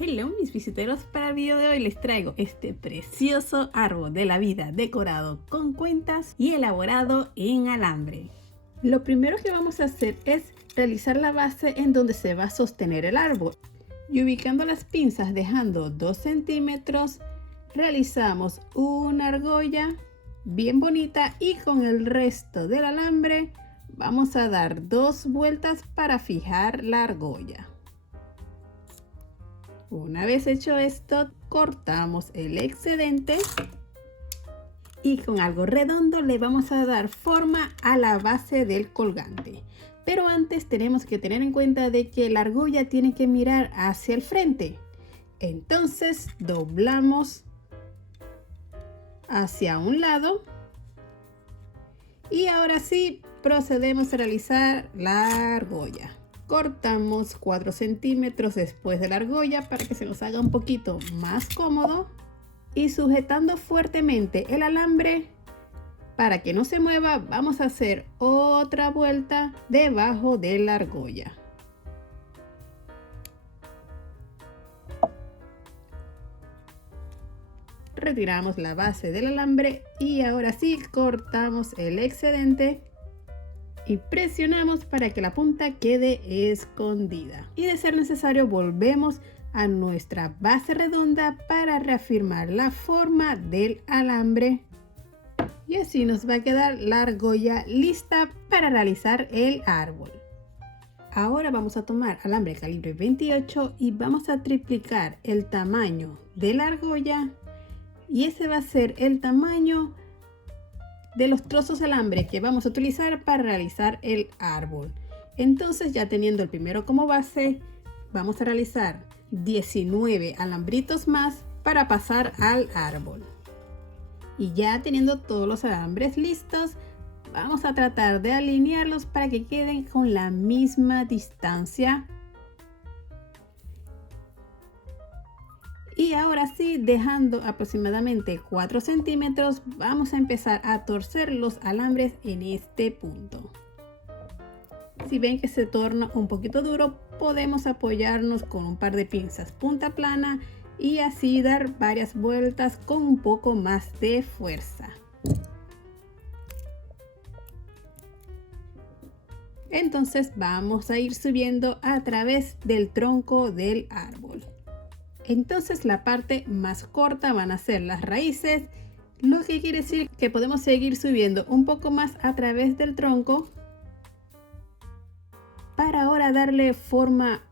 Hello mis visiteros, para el video de hoy les traigo este precioso árbol de la vida decorado con cuentas y elaborado en alambre. Lo primero que vamos a hacer es realizar la base en donde se va a sostener el árbol. Y ubicando las pinzas dejando 2 centímetros, realizamos una argolla bien bonita y con el resto del alambre vamos a dar 2 vueltas para fijar la argolla. Una vez hecho esto, cortamos el excedente y con algo redondo le vamos a dar forma a la base del colgante. Pero antes tenemos que tener en cuenta de que la argolla tiene que mirar hacia el frente. Entonces doblamos hacia un lado y ahora sí procedemos a realizar la argolla. Cortamos 4 centímetros después de la argolla para que se nos haga un poquito más cómodo y sujetando fuertemente el alambre para que no se mueva, vamos a hacer otra vuelta debajo de la argolla. Retiramos la base del alambre y ahora sí cortamos el excedente y presionamos para que la punta quede escondida. Y de ser necesario volvemos a nuestra base redonda para reafirmar la forma del alambre. Y así nos va a quedar la argolla lista para realizar el árbol. Ahora vamos a tomar alambre calibre 28 y vamos a triplicar el tamaño de la argolla. Y ese va a ser el tamaño de los trozos de alambre que vamos a utilizar para realizar el árbol. Entonces, ya teniendo el primero como base, vamos a realizar 19 alambritos más para pasar al árbol. Y ya teniendo todos los alambres listos, vamos a tratar de alinearlos para que queden con la misma distancia. Y ahora sí, dejando aproximadamente 4 centímetros, vamos a empezar a torcer los alambres en este punto. Si ven que se torna un poquito duro, podemos apoyarnos con un par de pinzas punta plana y así dar varias vueltas con un poco más de fuerza. Entonces vamos a ir subiendo a través del tronco del árbol. Entonces la parte más corta van a ser las raíces, lo que quiere decir que podemos seguir subiendo un poco más a través del tronco para ahora darle forma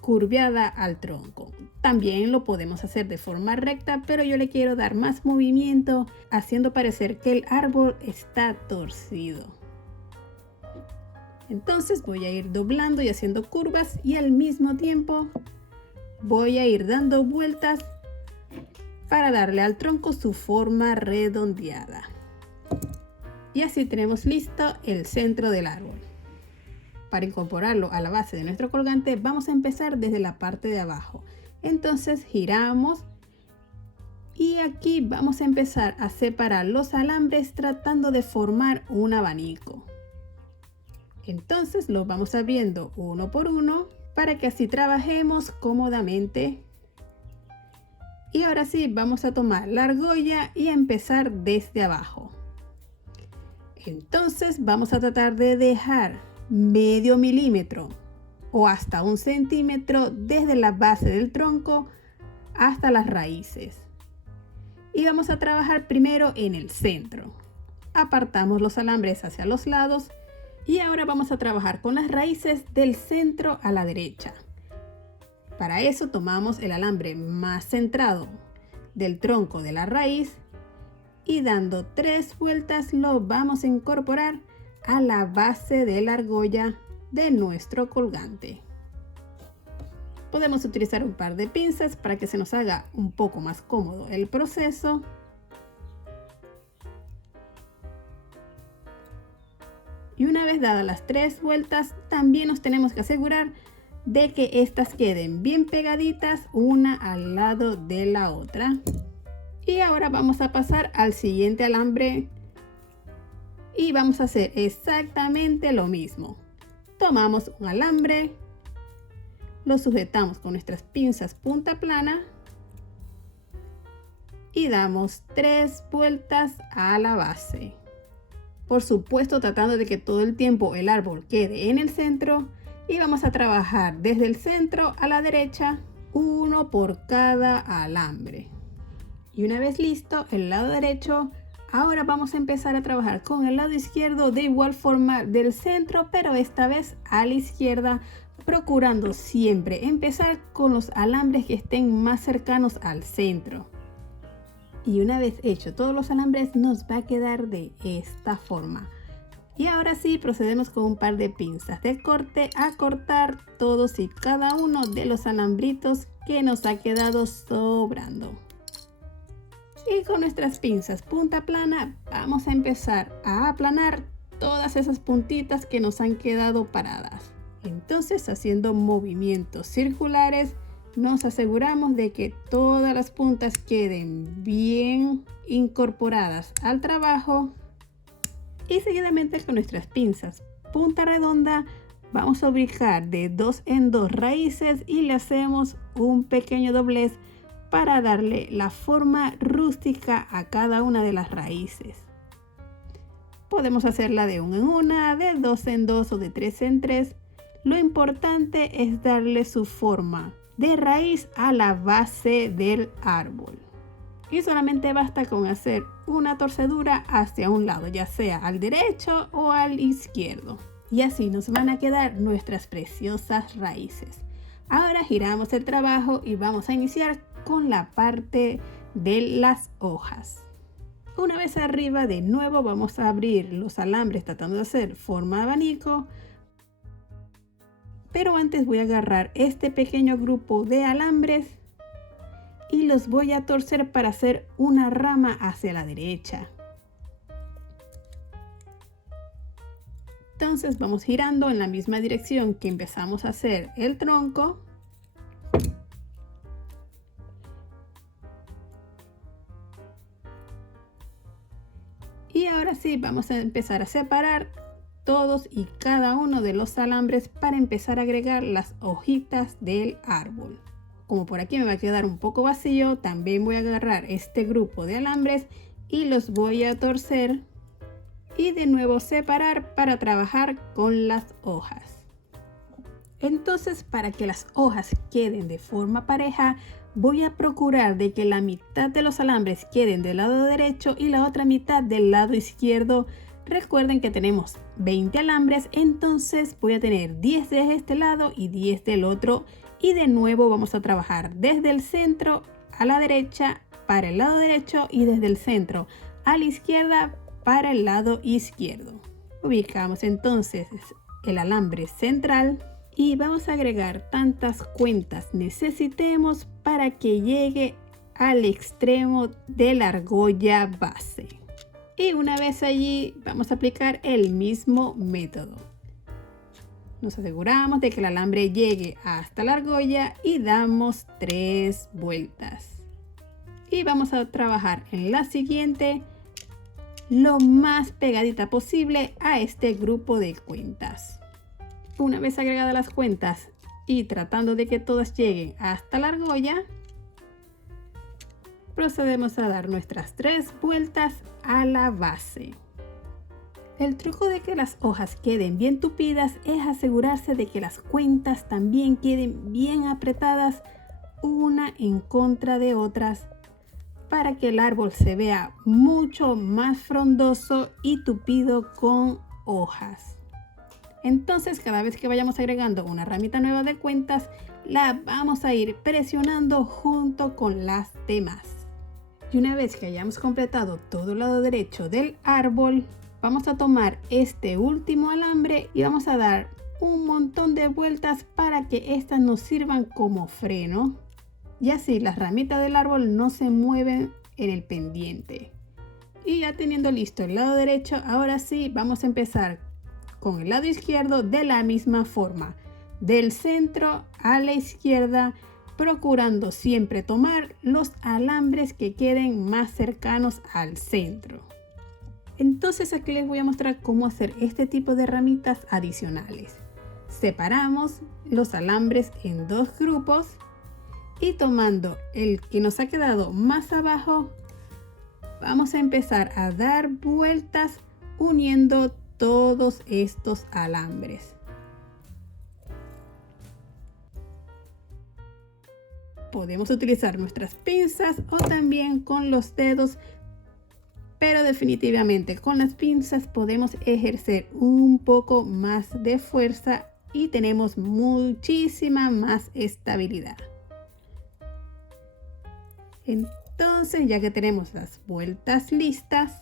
curveada al tronco. También lo podemos hacer de forma recta, pero yo le quiero dar más movimiento haciendo parecer que el árbol está torcido. Entonces voy a ir doblando y haciendo curvas y al mismo tiempo voy a ir dando vueltas para darle al tronco su forma redondeada. Y así tenemos listo el centro del árbol. Para incorporarlo a la base de nuestro colgante vamos a empezar desde la parte de abajo. Entonces giramos y aquí vamos a empezar a separar los alambres tratando de formar un abanico. Entonces los vamos abriendo uno por uno para que así trabajemos cómodamente. Y ahora sí vamos a tomar la argolla y empezar desde abajo. Entonces vamos a tratar de dejar medio milímetro o hasta 1 centímetro desde la base del tronco hasta las raíces. Y vamos a trabajar primero en el centro. Apartamos los alambres hacia los lados. Y ahora vamos a trabajar con las raíces del centro a la derecha. Para eso tomamos el alambre más centrado del tronco de la raíz y dando 3 vueltas lo vamos a incorporar a la base de la argolla de nuestro colgante. Podemos utilizar un par de pinzas para que se nos haga un poco más cómodo el proceso. Y una vez dadas las 3 vueltas, también nos tenemos que asegurar de que estas queden bien pegaditas una al lado de la otra. Y ahora vamos a pasar al siguiente alambre y vamos a hacer exactamente lo mismo. Tomamos un alambre, lo sujetamos con nuestras pinzas punta plana y damos 3 vueltas a la base. Por supuesto, tratando de que todo el tiempo el árbol quede en el centro, y vamos a trabajar desde el centro a la derecha, uno por cada alambre. Y una vez listo el lado derecho, ahora vamos a empezar a trabajar con el lado izquierdo de igual forma del centro, pero esta vez a la izquierda, procurando siempre empezar con los alambres que estén más cercanos al centro. Y una vez hecho todos los alambres, nos va a quedar de esta forma. Y ahora sí, procedemos con un par de pinzas de corte a cortar todos y cada uno de los alambritos que nos ha quedado sobrando. Y con nuestras pinzas punta plana vamos a empezar a aplanar todas esas puntitas que nos han quedado paradas. Entonces, haciendo movimientos circulares, nos aseguramos de que todas las puntas queden bien incorporadas al trabajo. Y seguidamente con nuestras pinzas punta redonda vamos a ubicar de 2 en 2 raíces y le hacemos un pequeño doblez para darle la forma rústica a cada una de las raíces. Podemos hacerla de 1 en 1, de 2 en 2 o de 3 en 3. Lo importante es darle su forma de raíz a la base del árbol. Y solamente basta con hacer una torcedura hacia un lado, ya sea al derecho o al izquierdo. Y así nos van a quedar nuestras preciosas raíces. Ahora giramos el trabajo y vamos a iniciar con la parte de las hojas. Una vez arriba, de nuevo vamos a abrir los alambres tratando de hacer forma de abanico. Pero antes voy a agarrar este pequeño grupo de alambres y los voy a torcer para hacer una rama hacia la derecha. Entonces vamos girando en la misma dirección que empezamos a hacer el tronco. Y ahora sí, vamos a empezar a separar todos y cada uno de los alambres para empezar a agregar las hojitas del árbol. Como por aquí me va a quedar un poco vacío, también voy a agarrar este grupo de alambres y los voy a torcer y de nuevo separar para trabajar con las hojas. Entonces, para que las hojas queden de forma pareja, voy a procurar de que la mitad de los alambres queden del lado derecho y la otra mitad del lado izquierdo. Recuerden que tenemos 20 alambres, entonces voy a tener 10 de este lado y 10 del otro. Y de nuevo vamos a trabajar desde el centro a la derecha para el lado derecho y desde el centro a la izquierda para el lado izquierdo. Ubicamos entonces el alambre central y vamos a agregar tantas cuentas necesitemos para que llegue al extremo de la argolla base. Y una vez allí vamos a aplicar el mismo método. Nos aseguramos de que el alambre llegue hasta la argolla y damos 3 vueltas. Y vamos a trabajar en la siguiente lo más pegadita posible a este grupo de cuentas. Una vez agregadas las cuentas y tratando de que todas lleguen hasta la argolla, procedemos a dar nuestras 3 vueltas a la base. El truco de que las hojas queden bien tupidas es asegurarse de que las cuentas también queden bien apretadas una en contra de otras para que el árbol se vea mucho más frondoso y tupido con hojas. Entonces, cada vez que vayamos agregando una ramita nueva de cuentas, la vamos a ir presionando junto con las demás. Y una vez que hayamos completado todo el lado derecho del árbol, vamos a tomar este último alambre y vamos a dar un montón de vueltas para que estas nos sirvan como freno. Y así las ramitas del árbol no se mueven en el pendiente. Y ya teniendo listo el lado derecho, ahora sí vamos a empezar con el lado izquierdo de la misma forma. Del centro a la izquierda, procurando siempre tomar los alambres que queden más cercanos al centro. Entonces aquí les voy a mostrar cómo hacer este tipo de ramitas adicionales. separamos los alambres en 2 grupos y tomando el que nos ha quedado más abajo, vamos a empezar a dar vueltas uniendo todos estos alambres. Podemos utilizar nuestras pinzas o también con los dedos, pero definitivamente con las pinzas podemos ejercer un poco más de fuerza y tenemos muchísima más estabilidad. Entonces, ya que tenemos las vueltas listas,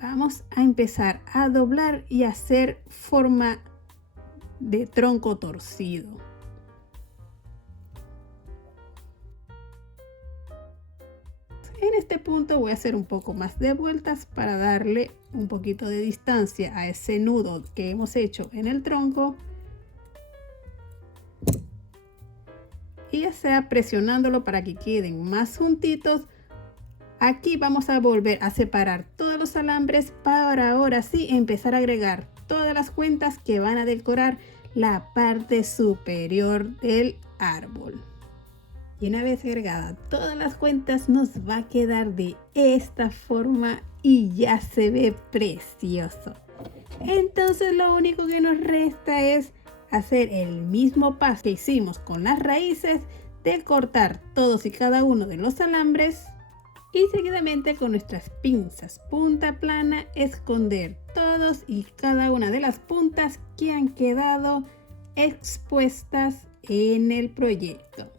vamos a empezar a doblar y hacer forma de tronco torcido. En este punto voy a hacer un poco más de vueltas para darle un poquito de distancia a ese nudo que hemos hecho en el tronco. Y ya sea presionándolo para que queden más juntitos. Aquí vamos a volver a separar todos los alambres para ahora sí empezar a agregar todas las cuentas que van a decorar la parte superior del árbol. Y una vez agregada todas las cuentas nos va a quedar de esta forma y ya se ve precioso. Entonces lo único que nos resta es hacer el mismo paso que hicimos con las raíces de cortar todos y cada uno de los alambres y seguidamente con nuestras pinzas punta plana esconder todos y cada una de las puntas que han quedado expuestas en el proyecto.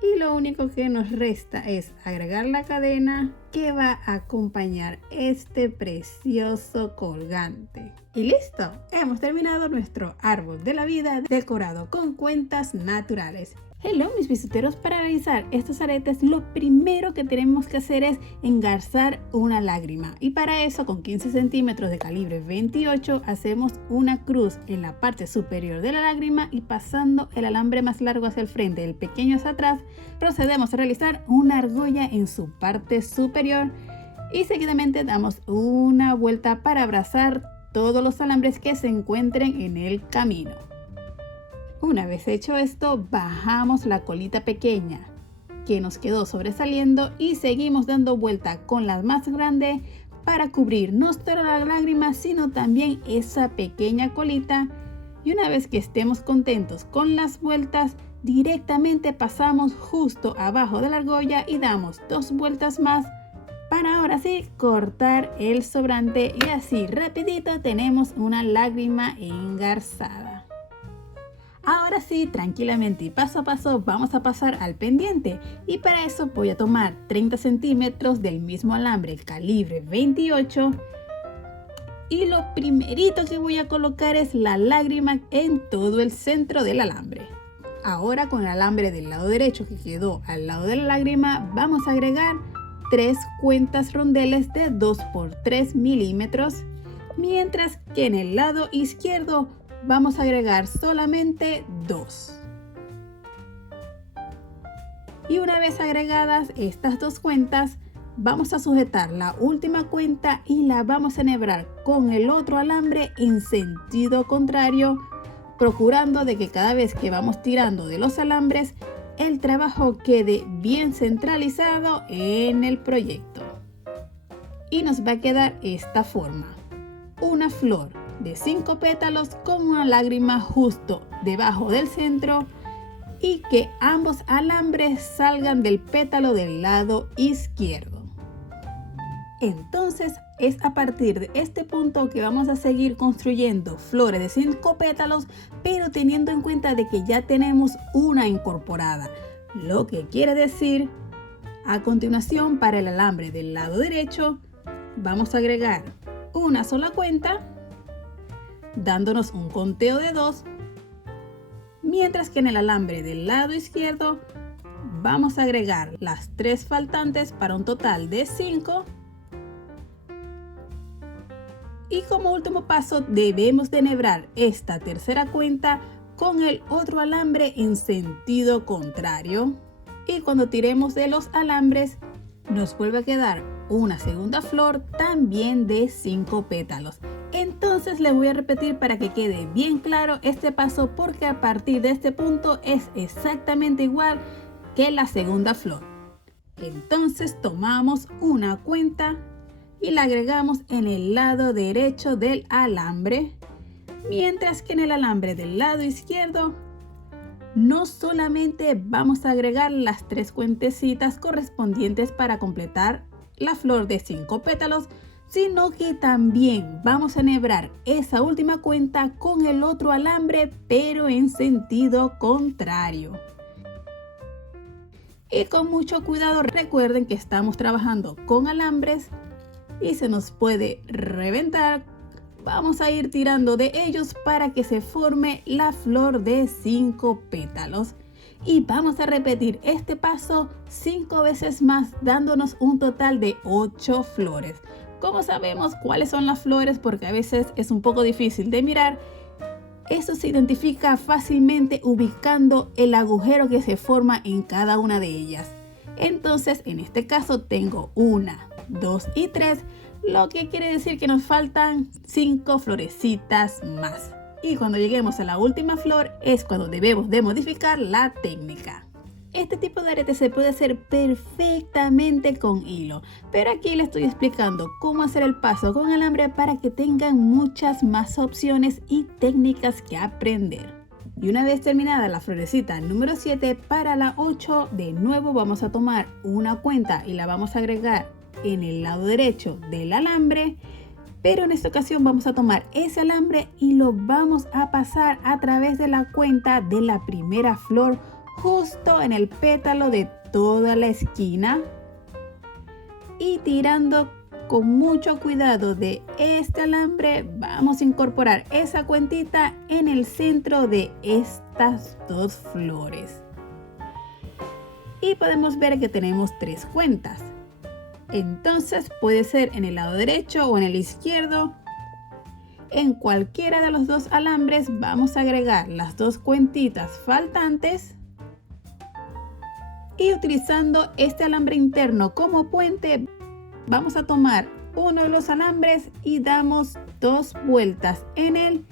Y lo único que nos resta es agregar la cadena que va a acompañar este precioso colgante. Y listo, hemos terminado nuestro árbol de la vida decorado con cuentas naturales. Hello mis bisuteros, para realizar estos aretes lo primero que tenemos que hacer es engarzar una lágrima y para eso con 15 centímetros de calibre 28 hacemos una cruz en la parte superior de la lágrima y pasando el alambre más largo hacia el frente, el pequeño hacia atrás, procedemos a realizar una argolla en su parte superior y seguidamente damos una vuelta para abrazar todos los alambres que se encuentren en el camino. Una vez hecho esto, bajamos la colita pequeña que nos quedó sobresaliendo y seguimos dando vuelta con la más grande para cubrir no solo la lágrima, sino también esa pequeña colita. Y una vez que estemos contentos con las vueltas, directamente pasamos justo abajo de la argolla y damos 2 vueltas más para ahora sí cortar el sobrante y así rapidito tenemos una lágrima engarzada. Ahora sí, tranquilamente y paso a paso vamos a pasar al pendiente y para eso voy a tomar 30 centímetros del mismo alambre calibre 28 y lo primerito que voy a colocar es la lágrima en todo el centro del alambre. Ahora con el alambre del lado derecho que quedó al lado de la lágrima vamos a agregar 3 cuentas rondeles de 2 por 3 milímetros, mientras que en el lado izquierdo vamos a agregar solamente 2. Y una vez agregadas estas 2 cuentas, vamos a sujetar la última cuenta y la vamos a enhebrar con el otro alambre en sentido contrario, procurando de que cada vez que vamos tirando de los alambres, el trabajo quede bien centralizado en el proyecto. Y nos va a quedar esta forma: una flor de 5 pétalos con una lágrima justo debajo del centro y que ambos alambres salgan del pétalo del lado izquierdo. Entonces es a partir de este punto que vamos a seguir construyendo flores de 5 pétalos, pero teniendo en cuenta de que ya tenemos una incorporada, lo que quiere decir, a continuación para el alambre del lado derecho vamos a agregar una sola cuenta dándonos un conteo de 2, mientras que en el alambre del lado izquierdo vamos a agregar las 3 faltantes para un total de 5. Y como último paso debemos de enhebrar esta tercera cuenta con el otro alambre en sentido contrario. Y cuando tiremos de los alambres nos vuelve a quedar una segunda flor también de 5 pétalos. Entonces les voy a repetir para que quede bien claro este paso, porque a partir de este punto es exactamente igual que la segunda flor. Entonces tomamos una cuenta y la agregamos en el lado derecho del alambre, mientras que en el alambre del lado izquierdo no solamente vamos a agregar las 3 cuentecitas correspondientes para completar la flor de 5 pétalos, sino que también vamos a enhebrar esa última cuenta con el otro alambre, pero en sentido contrario. Y con mucho cuidado, recuerden que estamos trabajando con alambres y se nos puede reventar. Vamos a ir tirando de ellos para que se forme la flor de 5 pétalos. Y vamos a repetir este paso 5 veces más, dándonos un total de 8 flores. ¿Cómo sabemos cuáles son las flores? Porque a veces es un poco difícil de mirar. Eso se identifica fácilmente ubicando el agujero que se forma en cada una de ellas. Entonces, en este caso tengo 1, 2 y 3, lo que quiere decir que nos faltan 5 florecitas más. Y cuando lleguemos a la última flor es cuando debemos de modificar la técnica. Este tipo de arete se puede hacer perfectamente con hilo, pero aquí les estoy explicando cómo hacer el paso con alambre para que tengan muchas más opciones y técnicas que aprender. Y una vez terminada la florecita número 7, para la 8 de nuevo vamos a tomar una cuenta y la vamos a agregar en el lado derecho del alambre, pero en esta ocasión vamos a tomar ese alambre y lo vamos a pasar a través de la cuenta de la primera flor, justo en el pétalo de toda la esquina, y tirando con mucho cuidado de este alambre vamos a incorporar esa cuentita en el centro de estas 2 flores. Y podemos ver que tenemos 3 cuentas. Entonces puede ser en el lado derecho o en el izquierdo. En cualquiera de los 2 alambres vamos a agregar las 2 cuentitas faltantes. Y utilizando este alambre interno como puente, vamos a tomar uno de los alambres y damos 2 vueltas en él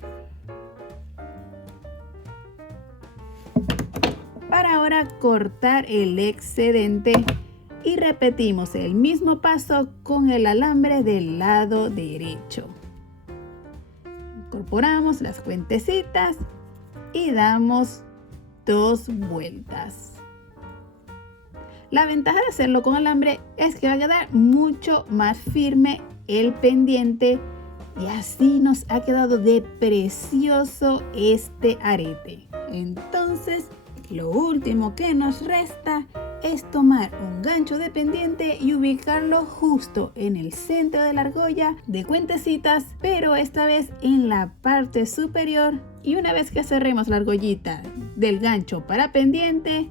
para ahora cortar el excedente. Y repetimos el mismo paso con el alambre del lado derecho. Incorporamos las cuentecitas y damos 2 vueltas. La ventaja de hacerlo con alambre es que va a quedar mucho más firme el pendiente, y así nos ha quedado de precioso este arete. Entonces, lo último que nos resta es tomar un gancho de pendiente y ubicarlo justo en el centro de la argolla de cuentecitas, pero esta vez en la parte superior. Y una vez que cerremos la argollita del gancho para pendiente,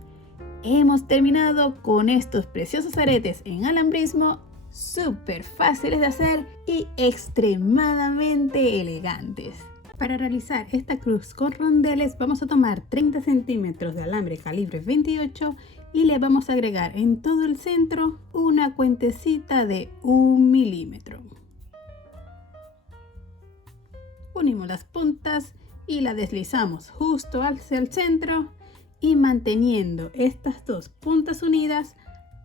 hemos terminado con estos preciosos aretes en alambrismo, súper fáciles de hacer y extremadamente elegantes. Para realizar esta cruz con rondeles vamos a tomar 30 centímetros de alambre calibre 28 y le vamos a agregar en todo el centro una cuentecita de 1 milímetro. Unimos las puntas y la deslizamos justo hacia el centro, y manteniendo estas 2 puntas unidas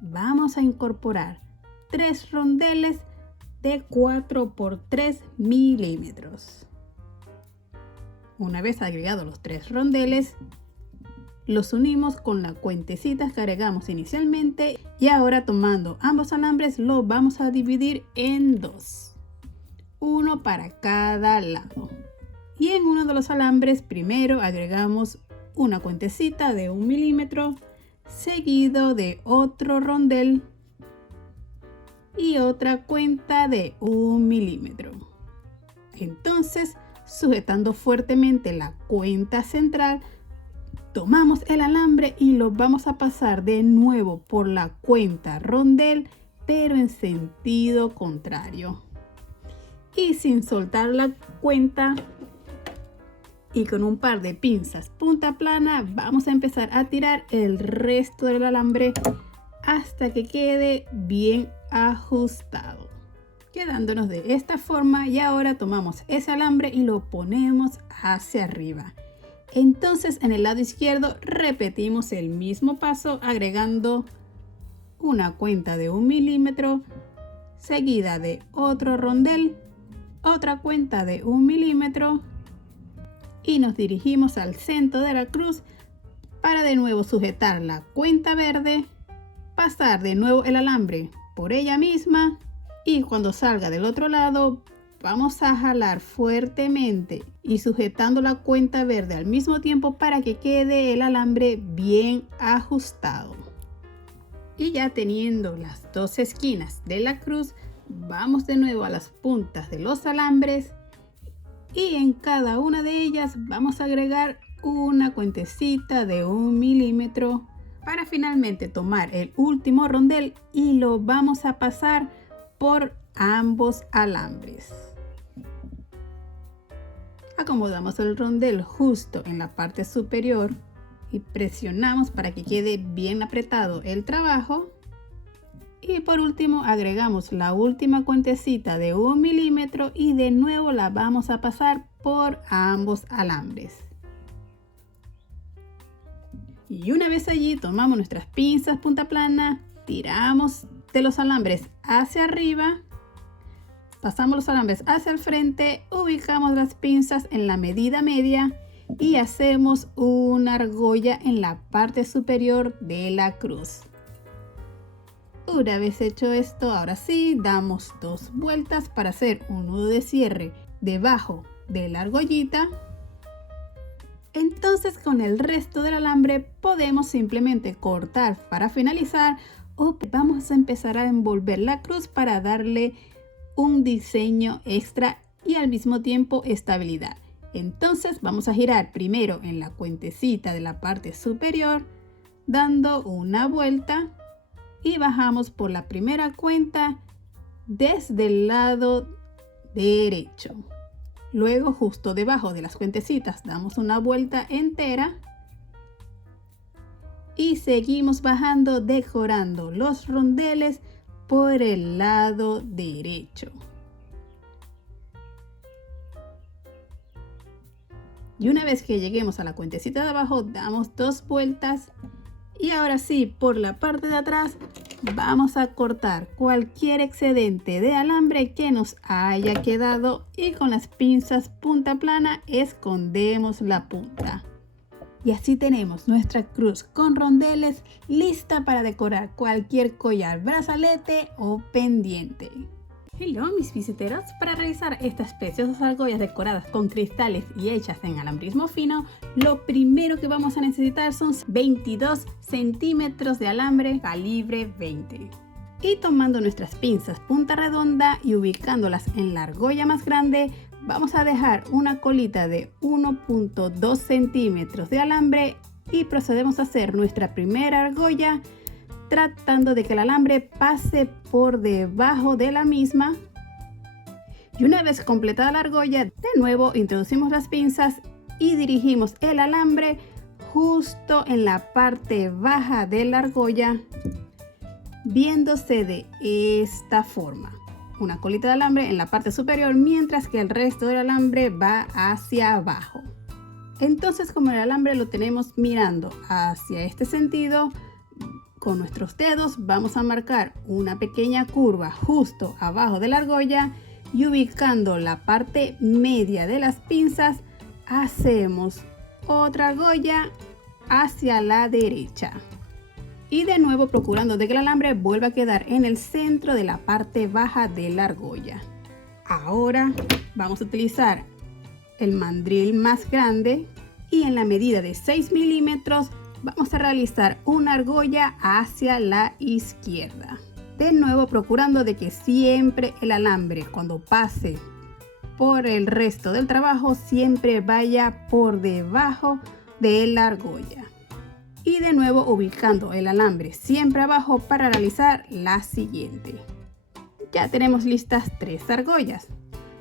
vamos a incorporar 3 rondeles de 4 por 3 milímetros. Una vez agregados los 3 rondeles, los unimos con la cuentecita que agregamos inicialmente, y ahora tomando ambos alambres los vamos a dividir en 2, uno para cada lado. Y en uno de los alambres primero agregamos una cuentecita de 1 milímetro, seguido de otro rondel y otra cuenta de 1 milímetro. Entonces, sujetando fuertemente la cuenta central, tomamos el alambre y lo vamos a pasar de nuevo por la cuenta rondel, pero en sentido contrario. Y sin soltar la cuenta, y con un par de pinzas punta plana vamos a empezar a tirar el resto del alambre hasta que quede bien ajustado. Y quedándonos de esta forma. Y ahora tomamos ese alambre y lo ponemos hacia arriba. Entonces en el lado izquierdo repetimos el mismo paso, agregando una cuenta de 1 milímetro, seguida de otro rondel, otra cuenta de 1 milímetro, y nos dirigimos al centro de la cruz para de nuevo sujetar la cuenta verde, pasar de nuevo el alambre por ella misma, y cuando salga del otro lado vamos a jalar fuertemente y sujetando la cuenta verde al mismo tiempo para que quede el alambre bien ajustado. Y ya teniendo las dos esquinas de la cruz, vamos de nuevo a las puntas de los alambres y en cada una de ellas vamos a agregar una cuentecita de 1 milímetro para finalmente tomar el último rondel y lo vamos a pasar por ambos alambres. Acomodamos el rondel justo en la parte superior y presionamos para que quede bien apretado el trabajo. Y por último agregamos la última cuentecita de 1 milímetro y de nuevo la vamos a pasar por ambos alambres. Y una vez allí tomamos nuestras pinzas punta plana, tiramos de los alambres hacia arriba, pasamos los alambres hacia el frente, ubicamos las pinzas en la medida media y hacemos una argolla en la parte superior de la cruz. Una vez hecho esto, ahora sí, damos 2 vueltas para hacer un nudo de cierre debajo de la argollita. Entonces con el resto del alambre podemos simplemente cortar para finalizar o vamos a empezar a envolver la cruz para darle un diseño extra y al mismo tiempo estabilidad. Entonces vamos a girar primero en la cuentecita de la parte superior, dando una vuelta y bajamos por la primera cuenta desde el lado derecho. Luego justo debajo de las cuentecitas damos una vuelta entera y seguimos bajando decorando los rondeles por el lado derecho. Y una vez que lleguemos a la cuentecita de abajo damos 2 vueltas y ahora sí por la parte de atrás vamos a cortar cualquier excedente de alambre que nos haya quedado y con las pinzas punta plana escondemos la punta. Y así tenemos nuestra cruz con rondeles lista para decorar cualquier collar, brazalete o pendiente. Hello mis visiteros, para realizar estas preciosas argollas decoradas con cristales y hechas en alambrismo fino, lo primero que vamos a necesitar son 22 centímetros de alambre calibre 20. Y tomando nuestras pinzas punta redonda y ubicándolas en la argolla más grande, vamos a dejar una colita de 1.2 centímetros de alambre y procedemos a hacer nuestra primera argolla tratando de que el alambre pase por debajo de la misma. Y una vez completada la argolla, de nuevo introducimos las pinzas y dirigimos el alambre justo en la parte baja de la argolla, viéndose de esta forma. Una colita de alambre en la parte superior, mientras que el resto del alambre va hacia abajo. Entonces, como el alambre lo tenemos mirando hacia este sentido, con nuestros dedos vamos a marcar una pequeña curva justo abajo de la argolla y ubicando la parte media de las pinzas, hacemos otra argolla hacia la derecha. Y de nuevo procurando de que el alambre vuelva a quedar en el centro de la parte baja de la argolla. Ahora vamos a utilizar el mandril más grande y en la medida de 6 milímetros vamos a realizar una argolla hacia la izquierda. De nuevo procurando de que siempre el alambre cuando pase por el resto del trabajo siempre vaya por debajo de la argolla. Y de nuevo ubicando el alambre siempre abajo para realizar la siguiente. Ya tenemos listas 3 argollas,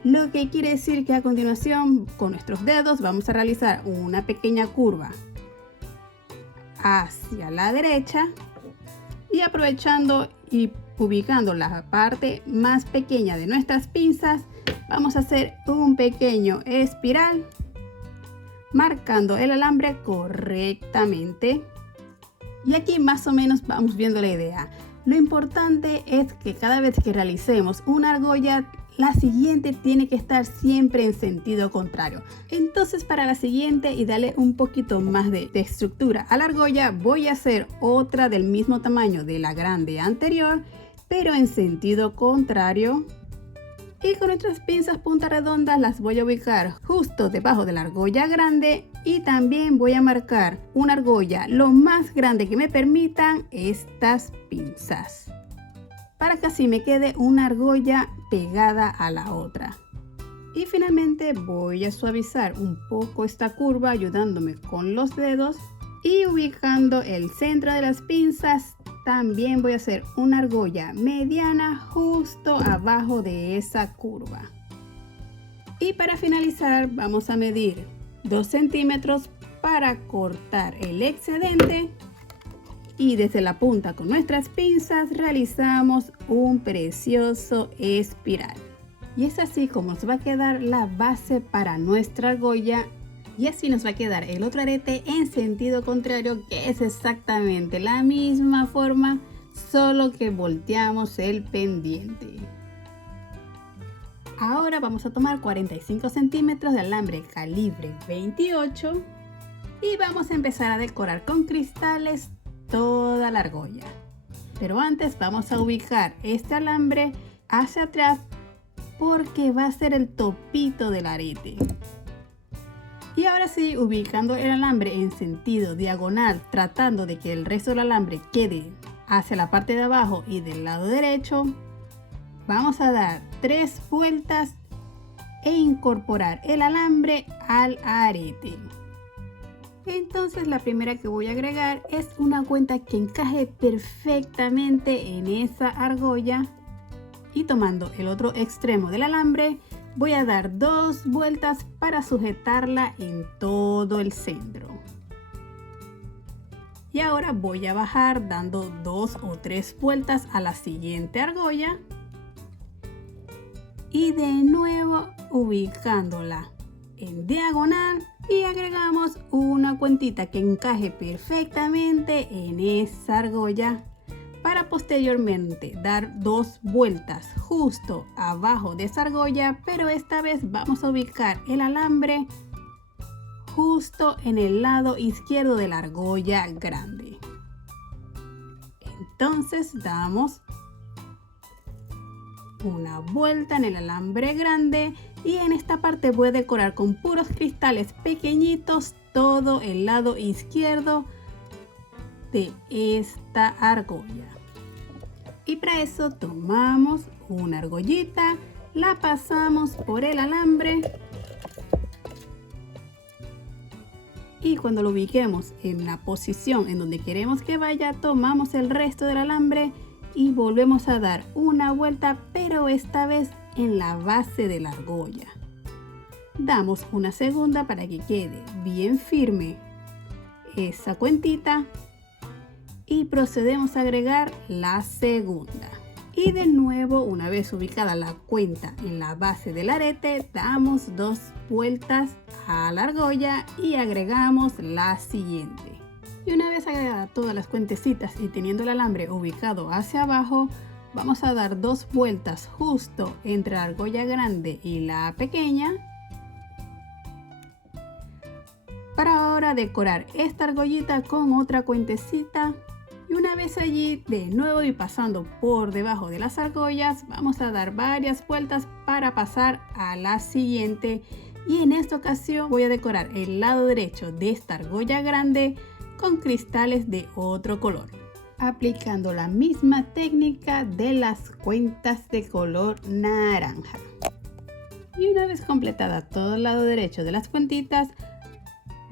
lo que quiere decir que a continuación con nuestros dedos vamos a realizar una pequeña curva hacia la derecha y aprovechando y ubicando la parte más pequeña de nuestras pinzas, vamos a hacer un pequeño espiral, marcando el alambre correctamente. Y aquí más o menos vamos viendo la idea. Lo importante es que cada vez que realicemos una argolla, la siguiente tiene que estar siempre en sentido contrario. Entonces para la siguiente, y darle un poquito más de estructura a la argolla, voy a hacer otra del mismo tamaño de la grande anterior, pero en sentido contrario. Y con nuestras pinzas punta redonda las voy a ubicar justo debajo de la argolla grande, y también voy a marcar una argolla lo más grande que me permitan estas pinzas, para que así me quede una argolla pegada a la otra. Y finalmente voy a suavizar un poco esta curva ayudándome con los dedos, y ubicando el centro de las pinzas también voy a hacer una argolla mediana justo abajo de esa curva. Y para finalizar vamos a medir 2 centímetros para cortar el excedente, y desde la punta con nuestras pinzas realizamos un precioso espiral. Y es así como nos va a quedar la base para nuestra argolla. Y así nos va a quedar el otro arete en sentido contrario, que es exactamente la misma forma, solo que volteamos el pendiente. Ahora vamos a tomar 45 centímetros de alambre calibre 28 y vamos a empezar a decorar con cristales toda la argolla. Pero antes vamos a ubicar este alambre hacia atrás, porque va a ser el topito del arete. Y ahora sí, ubicando el alambre en sentido diagonal, tratando de que el resto del alambre quede hacia la parte de abajo y del lado derecho, vamos a dar 3 vueltas e incorporar el alambre al arete. Entonces la primera que voy a agregar es una cuenta que encaje perfectamente en esa argolla, y tomando el otro extremo del alambre voy a dar 2 vueltas para sujetarla en todo el centro. Y ahora voy a bajar dando 2 o 3 vueltas a la siguiente argolla, y de nuevo ubicándola en diagonal, y agregamos una cuentita que encaje perfectamente en esa argolla, para posteriormente dar 2 vueltas justo abajo de esa argolla, pero esta vez vamos a ubicar el alambre justo en el lado izquierdo de la argolla grande. Entonces damos una vuelta en el alambre grande, y en esta parte voy a decorar con puros cristales pequeñitos todo el lado izquierdo de esta argolla. Y para eso tomamos una argollita, la pasamos por el alambre, y cuando lo ubiquemos en la posición en donde queremos que vaya, tomamos el resto del alambre y volvemos a dar una vuelta, pero esta vez en la base de la argolla. Damos una segunda para que quede bien firme esa cuentita, y procedemos a agregar la segunda. Y de nuevo, una vez ubicada la cuenta en la base del arete, damos 2 vueltas a la argolla y agregamos la siguiente. Y una vez agregadas todas las cuentecitas y teniendo el alambre ubicado hacia abajo, vamos a dar 2 vueltas justo entre la argolla grande y la pequeña, para ahora decorar esta argollita con otra cuentecita. Y una vez allí, de nuevo y pasando por debajo de las argollas, vamos a dar varias vueltas para pasar a la siguiente. Y en esta ocasión voy a decorar el lado derecho de esta argolla grande con cristales de otro color, aplicando la misma técnica de las cuentas de color naranja. Y una vez completada todo el lado derecho de las cuentitas,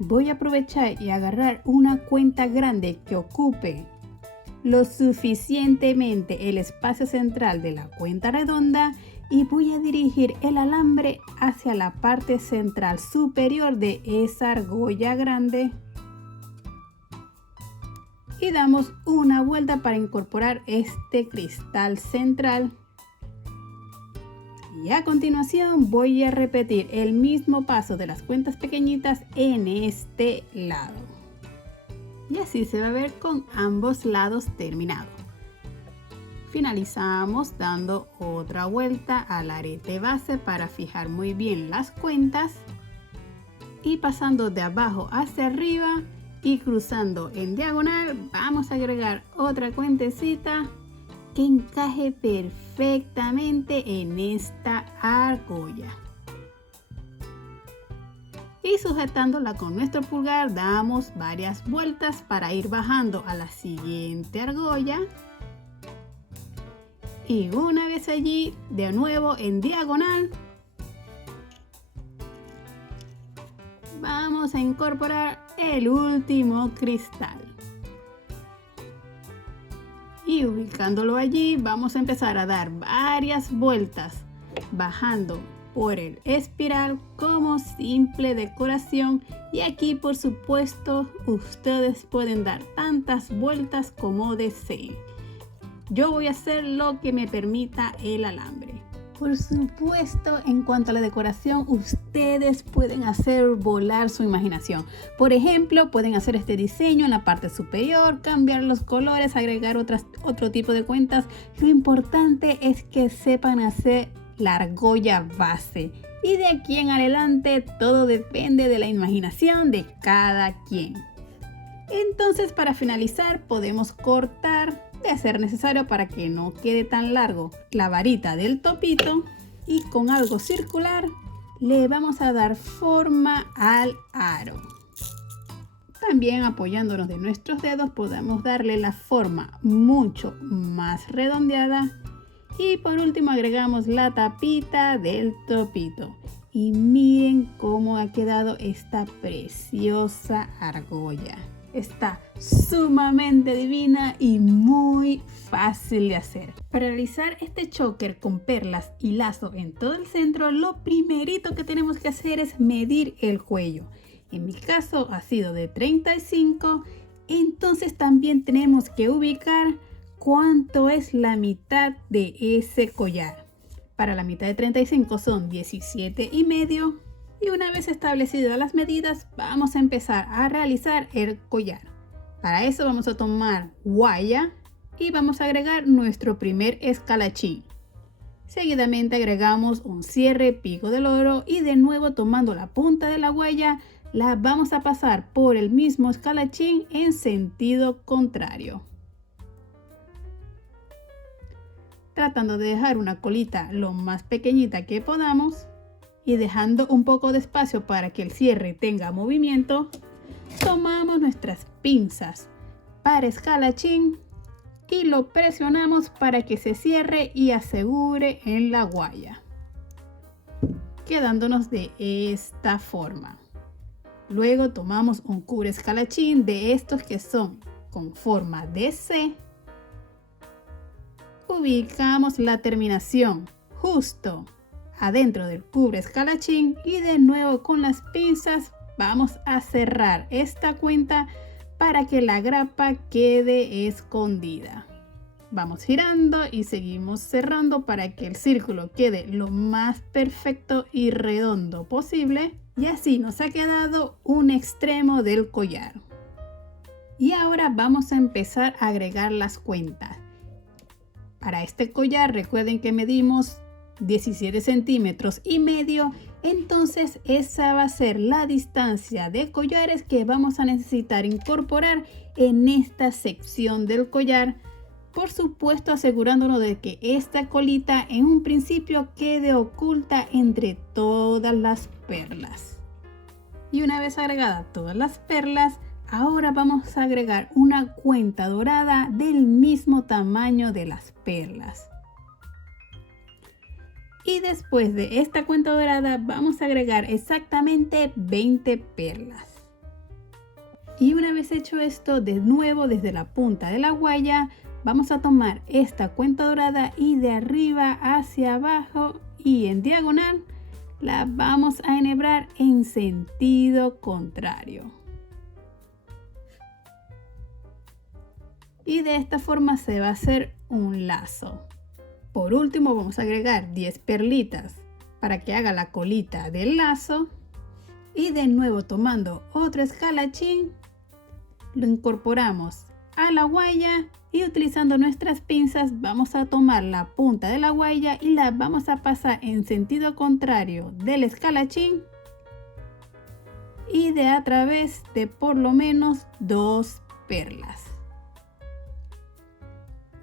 voy a aprovechar y agarrar una cuenta grande que ocupe lo suficientemente el espacio central de la cuenta redonda, y voy a dirigir el alambre hacia la parte central superior de esa argolla grande. y damos una vuelta para incorporar este cristal central. Y a continuación voy a repetir el mismo paso de las cuentas pequeñitas en este lado. Y así se va a ver con ambos lados terminados. Finalizamos dando otra vuelta al arete base para fijar muy bien las cuentas. Y pasando de abajo hacia arriba y cruzando en diagonal, vamos a agregar otra cuentecita que encaje perfectamente en esta argolla. Y sujetándola con nuestro pulgar damos varias vueltas para ir bajando a la siguiente argolla. Y una vez allí, de nuevo en diagonal, vamos a incorporar el último cristal. Y ubicándolo allí, vamos a empezar a dar varias vueltas, bajando por el espiral como simple decoración. Y aquí, por supuesto, ustedes pueden dar tantas vueltas como deseen. Yo voy a hacer lo que me permita el alambre. Por supuesto, en cuanto a la decoración, ustedes pueden hacer volar su imaginación. Por ejemplo, pueden hacer este diseño en la parte superior, cambiar los colores, agregar otro tipo de cuentas. Lo importante es que sepan hacer la argolla base. Y de aquí en adelante, todo depende de la imaginación de cada quien. Entonces, para finalizar, podemos cortar, de ser necesario para que no quede tan largo, la varita del topito, y con algo circular le vamos a dar forma al aro. También apoyándonos de nuestros dedos podemos darle la forma mucho más redondeada. Y por último agregamos la tapita del topito. Y miren cómo ha quedado esta preciosa argolla. Está sumamente divina y muy fácil de hacer. Para realizar este choker con perlas y lazo en todo el centro, lo primerito que tenemos que hacer es medir el cuello. En mi caso ha sido de 35, entonces también tenemos que ubicar cuánto es la mitad de ese collar. Para la mitad de 35 son 17,5. Y una vez establecidas las medidas, vamos a empezar a realizar el collar. Para eso vamos a tomar guaya y vamos a agregar nuestro primer escalachín. Seguidamente agregamos un cierre pico del oro y de nuevo tomando la punta de la guaya, la vamos a pasar por el mismo escalachín en sentido contrario. Tratando de dejar una colita lo más pequeñita que podamos. Y dejando un poco de espacio para que el cierre tenga movimiento, tomamos nuestras pinzas para escalachín y lo presionamos para que se cierre y asegure en la guaya, quedándonos de esta forma. Luego tomamos un cubre escalachín de estos que son con forma de C. Ubicamos la terminación justo adentro del cubre escalachín y de nuevo con las pinzas vamos a cerrar esta cuenta para que la grapa quede escondida. Vamos girando y seguimos cerrando para que el círculo quede lo más perfecto y redondo posible. Y así nos ha quedado un extremo del collar. Y ahora vamos a empezar a agregar las cuentas. Para este collar recuerden que medimos 17,5 centímetros, entonces esa va a ser la distancia de collares que vamos a necesitar incorporar en esta sección del collar, por supuesto asegurándonos de que esta colita en un principio quede oculta entre todas las perlas. Y una vez agregadas todas las perlas, ahora vamos a agregar una cuenta dorada del mismo tamaño de las perlas. Y después de esta cuenta dorada vamos a agregar exactamente 20 perlas. Y una vez hecho esto, de nuevo desde la punta de la guaya, vamos a tomar esta cuenta dorada y de arriba hacia abajo y en diagonal la vamos a enhebrar en sentido contrario. y de esta forma se va a hacer un lazo. Por último vamos a agregar 10 perlitas para que haga la colita del lazo y de nuevo tomando otro escalachín lo incorporamos a la guaya y utilizando nuestras pinzas vamos a tomar la punta de la guaya y la vamos a pasar en sentido contrario del escalachín y de a través de por lo menos 2 perlas.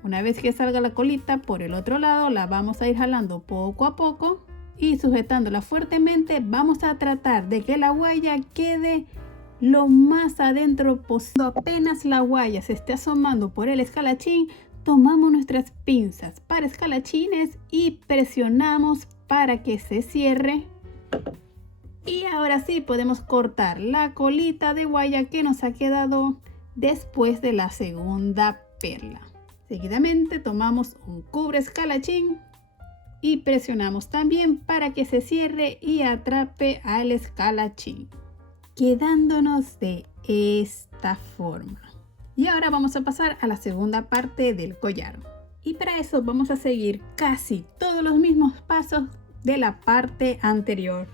Una vez que salga la colita por el otro lado la vamos a ir jalando poco a poco y sujetándola fuertemente vamos a tratar de que la guaya quede lo más adentro posible. Apenas la guaya se esté asomando por el escalachín, tomamos nuestras pinzas para escalachines y presionamos para que se cierre. Y ahora sí podemos cortar la colita de guaya que nos ha quedado después de la segunda perla. Seguidamente tomamos un cubre escalachín y presionamos también para que se cierre y atrape al escalachín, quedándonos de esta forma. Y ahora vamos a pasar a la segunda parte del collar. Y para eso vamos a seguir casi todos los mismos pasos de la parte anterior.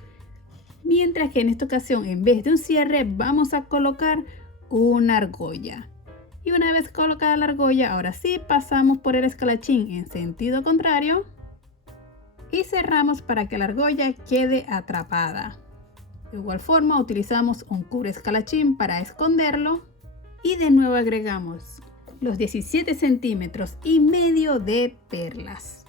Mientras que en esta ocasión en vez de un cierre vamos a colocar una argolla. Y una vez colocada la argolla, ahora sí pasamos por el escalachín en sentido contrario y cerramos para que la argolla quede atrapada. De igual forma utilizamos un cubre escalachín para esconderlo y de nuevo agregamos los 17 centímetros y medio de perlas.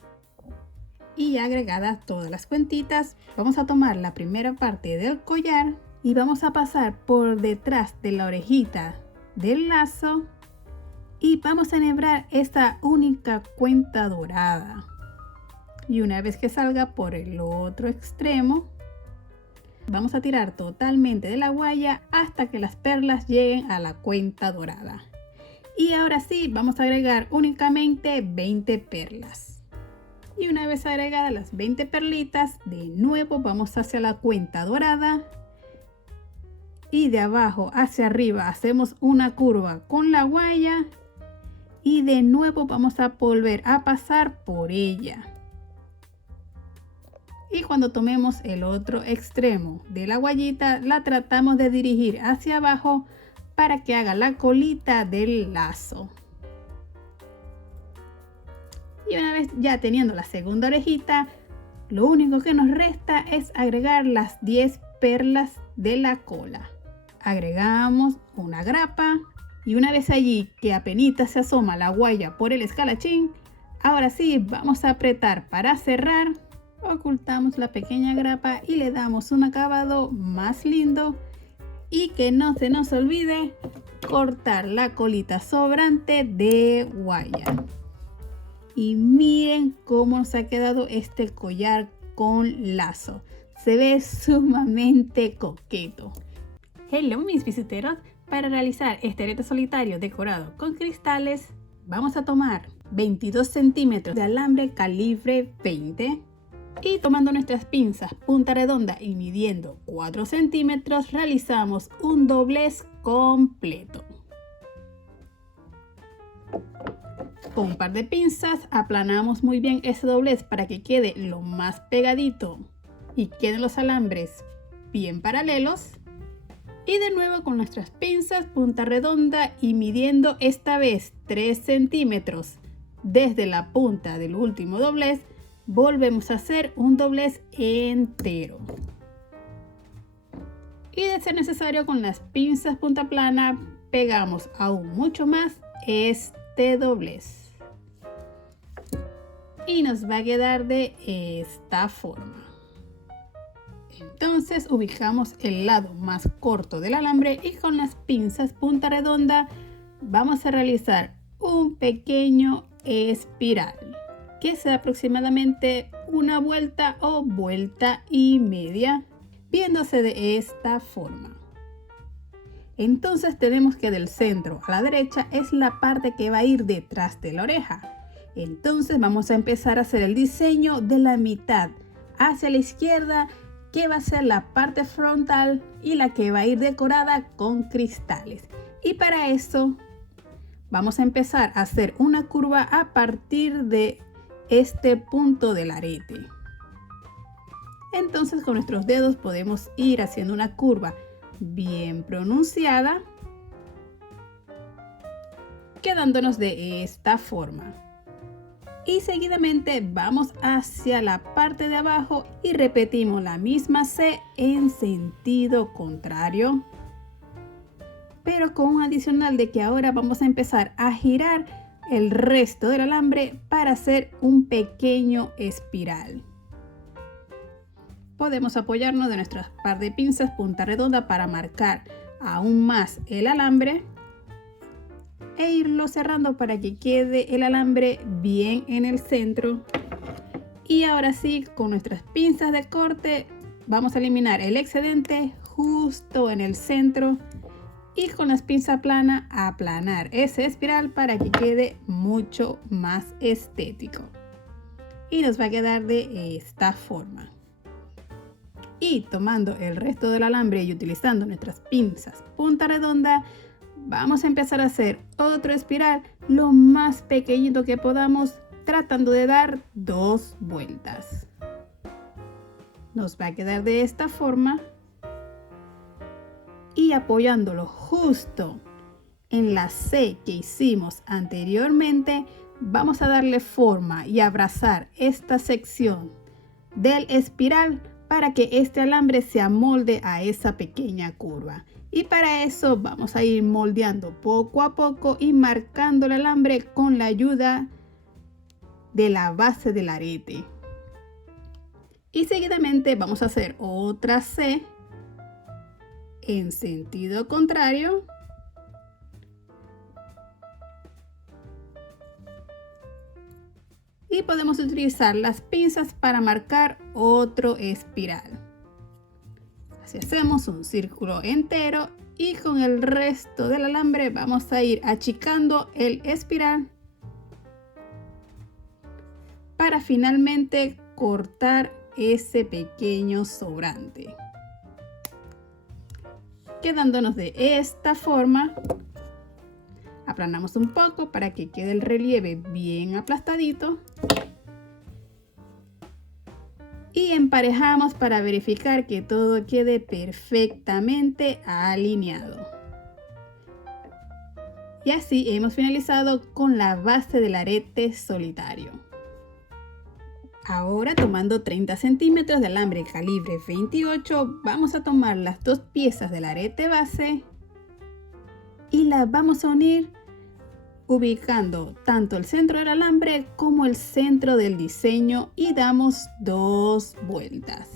Y ya agregadas todas las cuentitas, vamos a tomar la primera parte del collar y vamos a pasar por detrás de la orejita del lazo y vamos a enhebrar esta única cuenta dorada. Y una vez que salga por el otro extremo, vamos a tirar totalmente de la guaya hasta que las perlas lleguen a la cuenta dorada. Y ahora sí, vamos a agregar únicamente 20 perlas. Y una vez agregadas las 20 perlitas, de nuevo vamos hacia la cuenta dorada. Y de abajo hacia arriba hacemos una curva con la guaya. Y de nuevo vamos a volver a pasar por ella. Y cuando tomemos el otro extremo de la guayita, la tratamos de dirigir hacia abajo para que haga la colita del lazo. Y una vez ya teniendo la segunda orejita, lo único que nos resta es agregar las 10 perlas de la cola. Agregamos una grapa y una vez allí que apenas se asoma la guaya por el escalachín, ahora sí vamos a apretar para cerrar. Ocultamos la pequeña grapa y le damos un acabado más lindo y que no se nos olvide cortar la colita sobrante de guaya. Y miren cómo nos ha quedado este collar con lazo, se ve sumamente coqueto. Hello mis visiteros, para realizar este arete solitario decorado con cristales vamos a tomar 22 centímetros de alambre calibre 20. Y tomando nuestras pinzas punta redonda y midiendo 4 centímetros, realizamos un doblez completo. Con un par de pinzas aplanamos muy bien ese doblez para que quede lo más pegadito y queden los alambres bien paralelos. Y de nuevo con nuestras pinzas punta redonda y midiendo esta vez 3 centímetros desde la punta del último doblez, volvemos a hacer un doblez entero. Y de ser necesario con las pinzas punta plana pegamos aún mucho más este doblez. Y nos va a quedar de esta forma. Entonces ubicamos el lado más corto del alambre y con las pinzas punta redonda vamos a realizar un pequeño espiral que sea aproximadamente una vuelta o vuelta y media, viéndose de esta forma. Entonces tenemos que del centro a la derecha es la parte que va a ir detrás de la oreja. Entonces vamos a empezar a hacer el diseño de la mitad hacia la izquierda, que va a ser la parte frontal y la que va a ir decorada con cristales. Y para eso vamos a empezar a hacer una curva a partir de este punto del arete. Entonces con nuestros dedos podemos ir haciendo una curva bien pronunciada, quedándonos de esta forma. Y seguidamente vamos hacia la parte de abajo y repetimos la misma C en sentido contrario, pero con un adicional de que ahora vamos a empezar a girar el resto del alambre para hacer un pequeño espiral. Podemos apoyarnos de nuestras par de pinzas punta redonda para marcar aún más el alambre e irlo cerrando para que quede el alambre bien en el centro. Y ahora sí, con nuestras pinzas de corte vamos a eliminar el excedente justo en el centro y con las pinzas planas aplanar ese espiral para que quede mucho más estético. Y nos va a quedar de esta forma. Y tomando el resto del alambre y utilizando nuestras pinzas punta redonda, vamos a empezar a hacer otro espiral lo más pequeñito que podamos, tratando de dar 2 vueltas. Nos va a quedar de esta forma y apoyándolo justo en la C que hicimos anteriormente, vamos a darle forma y abrazar esta sección del espiral para que este alambre se amolde a esa pequeña curva. Y para eso vamos a ir moldeando poco a poco y marcando el alambre con la ayuda de la base del arete. Y seguidamente vamos a hacer otra C en sentido contrario. Y podemos utilizar las pinzas para marcar otro espiral. Así hacemos un círculo entero y con el resto del alambre vamos a ir achicando el espiral para finalmente cortar ese pequeño sobrante. Quedándonos de esta forma, aplanamos un poco para que quede el relieve bien aplastadito. Y emparejamos para verificar que todo quede perfectamente alineado. Y así hemos finalizado con la base del arete solitario. Ahora, tomando 30 centímetros de alambre calibre 28, vamos a tomar las 2 piezas del arete base y las vamos a unir ubicando tanto el centro del alambre como el centro del diseño y damos 2 vueltas.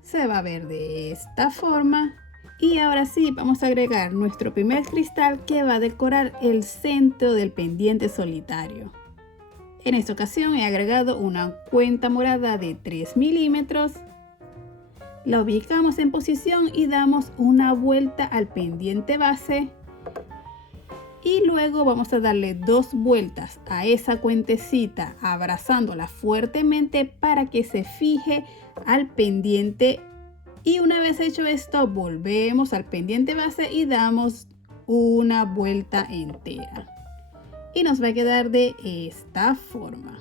Se va a ver de esta forma. Y ahora sí vamos a agregar nuestro primer cristal que va a decorar el centro del pendiente solitario. En esta ocasión he agregado una cuenta morada de 3 milímetros. La ubicamos en posición y damos una vuelta al pendiente base. Y luego vamos a darle 2 vueltas a esa cuentecita abrazándola fuertemente para que se fije al pendiente. Y una vez hecho esto, volvemos al pendiente base y damos una vuelta entera. Y nos va a quedar de esta forma.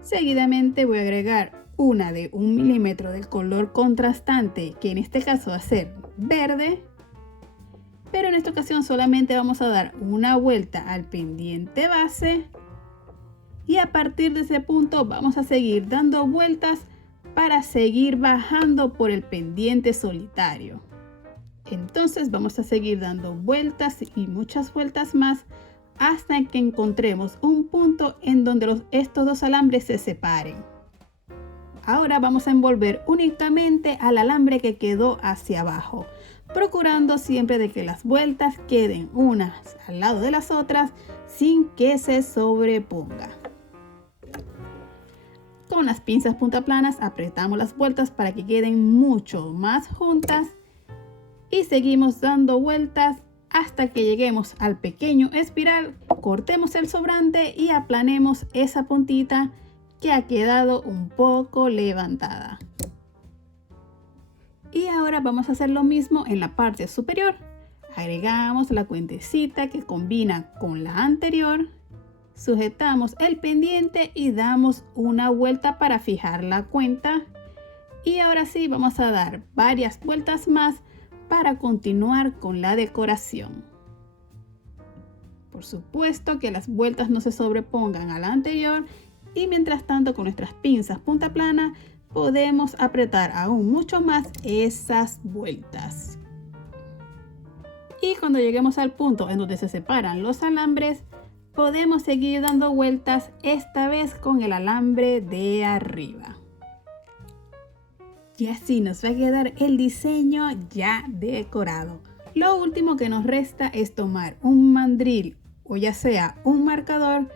Seguidamente voy a agregar una de 1 milímetro del color contrastante, que en este caso va a ser verde. Pero en esta ocasión solamente vamos a dar una vuelta al pendiente base. Y a partir de ese punto vamos a seguir dando vueltas para seguir bajando por el pendiente solitario. Entonces vamos a seguir dando vueltas y muchas vueltas más hasta que encontremos un punto en donde estos 2 alambres se separen. Ahora vamos a envolver únicamente al alambre que quedó hacia abajo, procurando siempre de que las vueltas queden unas al lado de las otras sin que se sobreponga. Con las pinzas punta planas apretamos las vueltas para que queden mucho más juntas y seguimos dando vueltas hasta que lleguemos al pequeño espiral. Cortemos el sobrante y aplanemos esa puntita que ha quedado un poco levantada. Y ahora vamos a hacer lo mismo en la parte superior. Agregamos la cuentecita que combina con la anterior. Sujetamos el pendiente y damos una vuelta para fijar la cuenta. Y ahora sí vamos a dar varias vueltas más para continuar con la decoración. Por supuesto que las vueltas no se sobrepongan a la anterior y mientras tanto con nuestras pinzas punta plana podemos apretar aún mucho más esas vueltas. Y cuando lleguemos al punto en donde se separan los alambres, podemos seguir dando vueltas, esta vez con el alambre de arriba. Y así nos va a quedar el diseño ya decorado. Lo último que nos resta es tomar un mandril o ya sea un marcador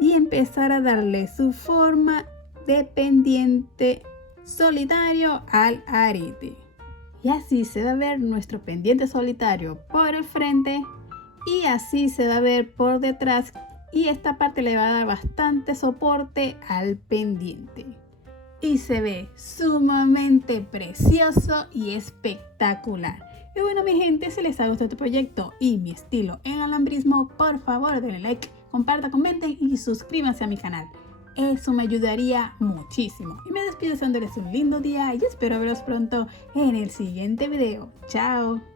y empezar a darle su forma de pendiente solitario al arete. Y así se va a ver nuestro pendiente solitario por el frente y así se va a ver por detrás, y esta parte le va a dar bastante soporte al pendiente. Y se ve sumamente precioso y espectacular. Y bueno, mi gente, si les ha gustado este proyecto y mi estilo en alambrismo, por favor denle like, compartan, comenten y suscríbanse a mi canal. Eso me ayudaría muchísimo. Y me despido deseándoles un lindo día y espero veros pronto en el siguiente video. Chao.